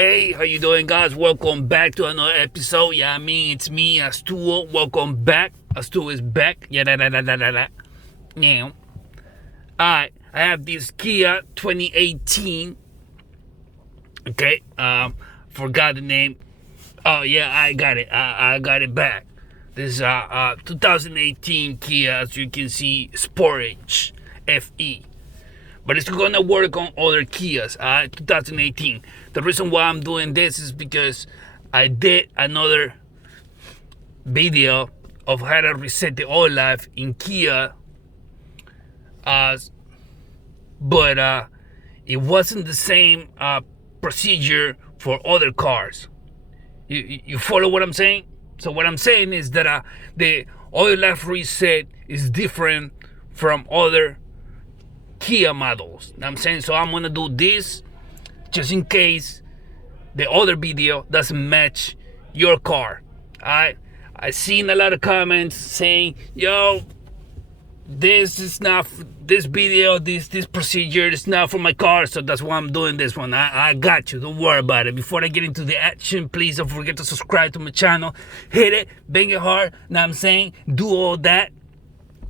Hey, how you doing, guys? Welcome back to another episode. Yeah, I mean, it's me, Astuo. Welcome back. Astuo is back. Yeah, da. Now, I have this Kia 2018. Okay, forgot the name. Oh yeah, I got it. I got it back. This is 2018 Kia, as you can see, Sportage FE. But it's gonna work on other Kias. 2018. The reason why I'm doing this is because I did another video of how to reset the oil life in Kia, but it wasn't the same procedure for other cars. You follow what I'm saying? So what I'm saying is that the oil life reset is different from other Kia models. I'm saying, so I'm gonna do this just in case the other video doesn't match your car. I seen a lot of comments saying, yo, this is not this video, this procedure is not for my car, so that's why I'm doing this one. I got you, don't worry about it. Before I get into the action, please don't forget to subscribe to my channel. Hit it, bang it hard. Now I'm saying, do all that.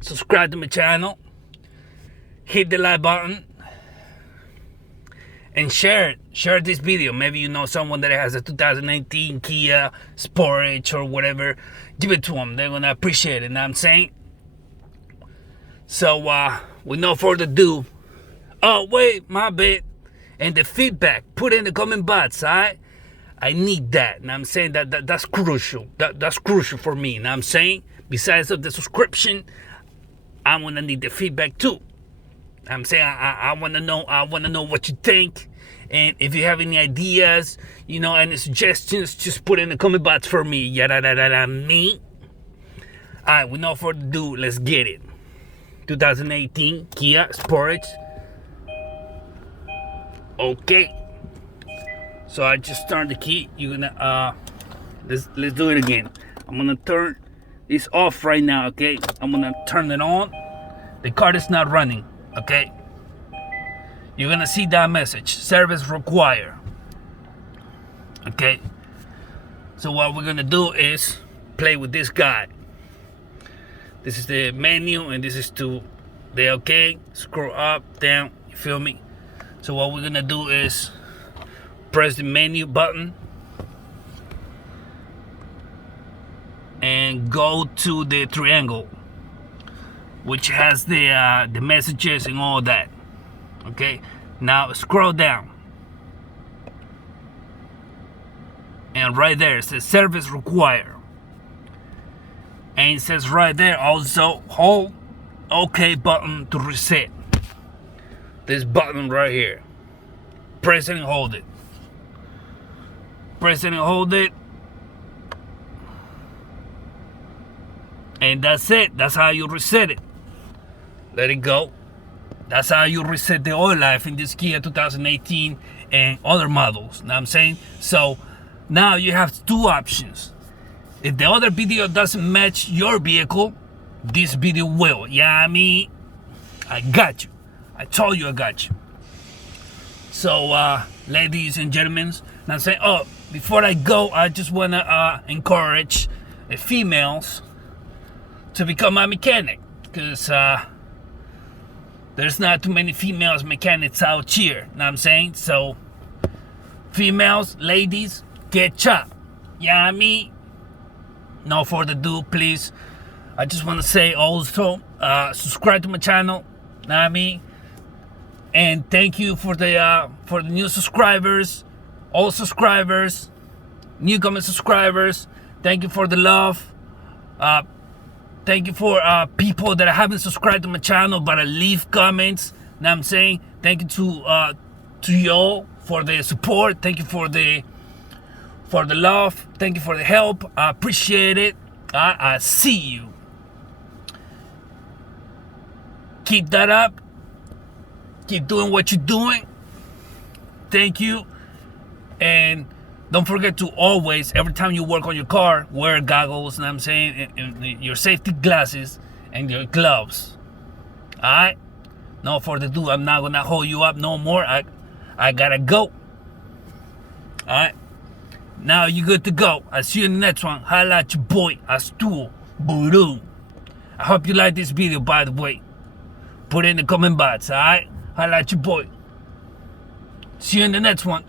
Subscribe to my channel. Hit the like button and share it. Share this video. Maybe you know someone that has a 2019 Kia Sportage or whatever. Give it to them. They're gonna appreciate it. Know what I'm saying? So with no further ado. Oh wait, my bad. And the feedback, put it in the comment box. Alright? I need that. Know what I'm saying? That's crucial. That's crucial for me. Know what I'm saying? Besides of the subscription, I'm gonna need the feedback too. I'm saying I want to know what you think, and if you have any ideas, any suggestions, just put it in the comment box for me. Yada me. All right, with no further ado, let's get it. 2018 Kia Sportage. Okay. So I just turned the key. You're gonna let's do it again. I'm gonna turn this off right now. Okay. I'm gonna turn it on. The car is not running. Okay, you're gonna see that message, service required. Okay, so what we're gonna do is play with this guy. This is the menu, and this is to the okay. Scroll up, down. You feel me? So what we're gonna do is press the menu button and go to the triangle, which has the messages and all that. Okay, now scroll down, and right there it says service required, and it says right there also hold OK button to reset. This button right here, press it and hold it. Press it and hold it, and that's it. That's how you reset it. Let it go. That's how you reset the oil life in this Kia 2018 and other models. Know what I'm saying? So now you have two options. If the other video doesn't match your vehicle, this video will. Yeah, I mean, I got you. I told you I got you. So, ladies and gentlemen, now I'm saying, before I go, I just want to encourage females to become a mechanic, because there's not too many females mechanics out here. Know what I'm saying? So, females, ladies, get chopped. Yeah, I mean, no further ado, please. I just want to say also, subscribe to my channel. Know what I mean? And thank you for the new subscribers, all subscribers, newcomer subscribers. Thank you for the love. Thank you for people that haven't subscribed to my channel but leave comments. Know what I'm saying? Thank you to y'all for the support. Thank you for the love. Thank you for the help. I appreciate it. I see you. Keep that up. Keep doing what you're doing. Thank you. And don't forget to always, every time you work on your car, wear goggles, know what I'm saying, and your safety glasses and your gloves. Alright? No further ado, I'm not gonna hold you up no more. I gotta go. Alright? Now you good to go. I'll see you in the next one. Holla at your boy, Astur Buru. I hope you like this video, by the way. Put it in the comment box, alright? Holla at your boy. See you in the next one.